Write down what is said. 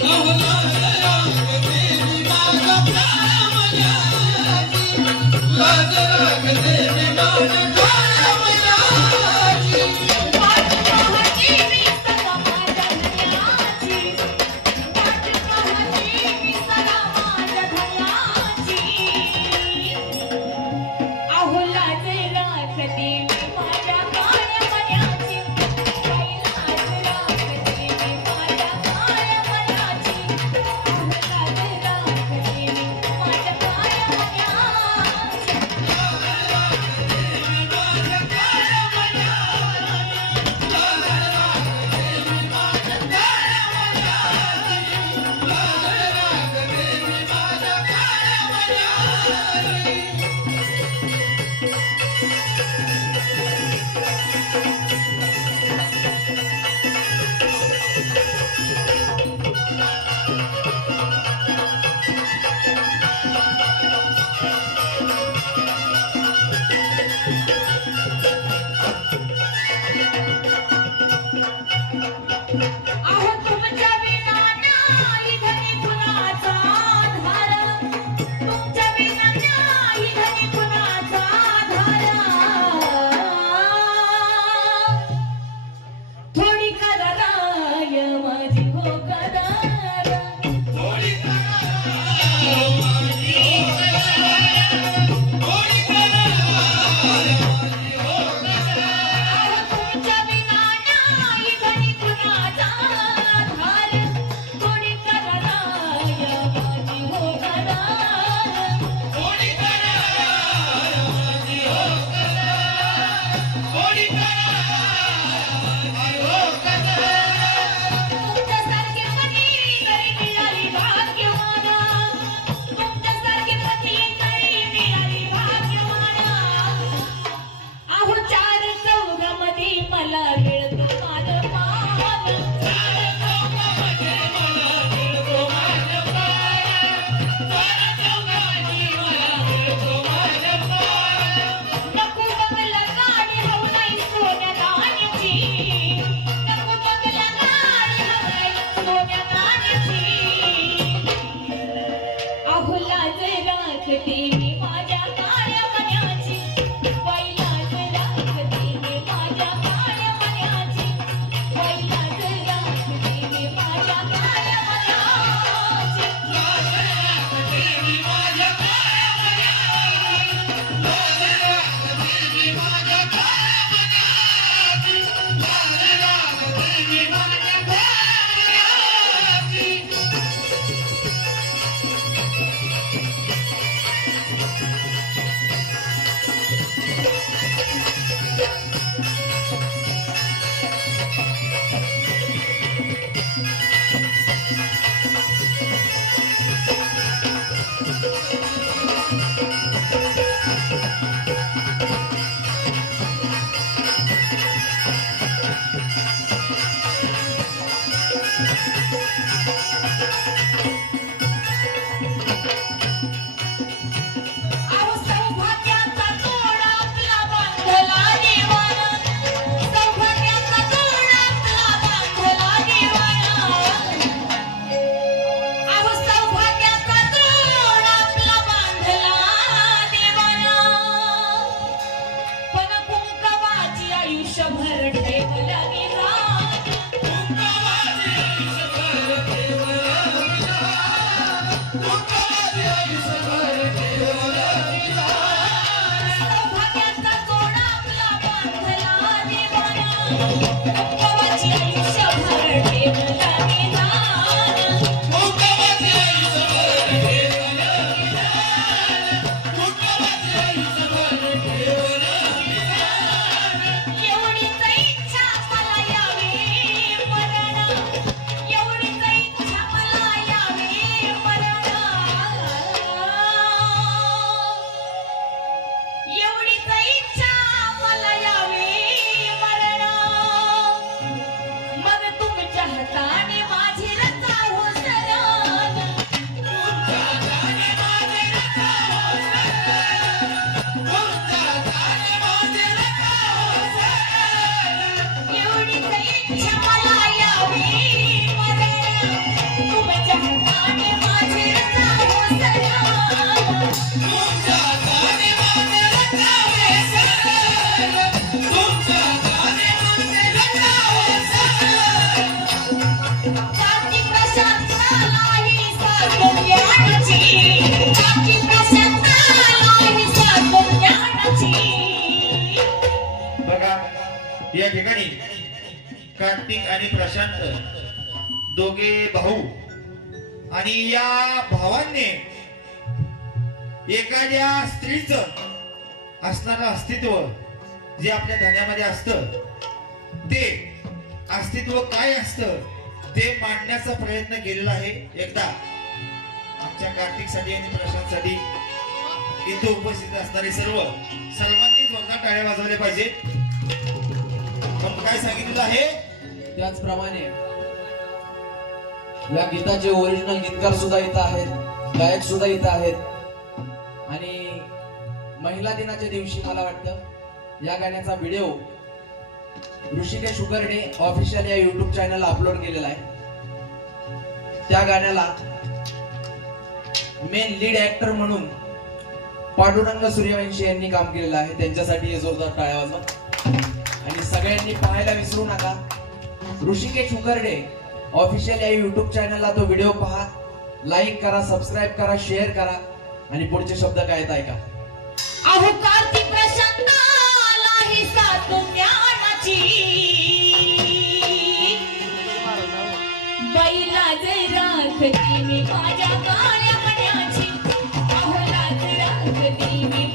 होणार या ठिकाणी कार्तिक आणि प्रशांत दोघे भाऊ. आणि या भावांनी एखाद्या स्त्रीच असणारं अस्तित्व जे आपल्या धन्यामध्ये असतं ते अस्तित्व काय असतं ते मांडण्याचा प्रयत्न केलेला आहे एकदा. आमच्या कार्तिकसाठी आणि प्रशांत साठी इथे उपस्थित असणारे सर्व. सर्वांनी जोरदार टाळ्या वाजवल्या पाहिजे काय सांगितलेलं आहे? त्याचप्रमाणे या गीताचे ओरिजिनल गीतकार सुद्धा इथं आहेत गायक सुद्धा इथं आहेत. आणि महिला दिनाच्या दिवशी मला वाटतं या गाण्याचा व्हिडिओ ऋषिकेश उकरडे ऑफिशियल या युट्यूब चॅनलला अपलोड केलेला आहे. त्या गाण्याला मेन लीड ऍक्टर म्हणून पांडुरंग सूर्यवंशी यांनी काम केलेलं आहे. त्यांच्यासाठी हे जोरदार टाळ्या वाजवा. सगळ्यांनी पाहायला विसरू नका. ऋषिकेश उकरडे ऑफिशियल या युट्यूब चॅनलला तो व्हिडिओ पहा. लाईक करा सबस्क्राईब करा शेअर करा. आणि पुढचे शब्द काय आहेत ऐका. अहो कार्तिक ही ज्ञानाची बैला राखती मी माझ्या काळ्या मण्याची अहो लाज राखती मी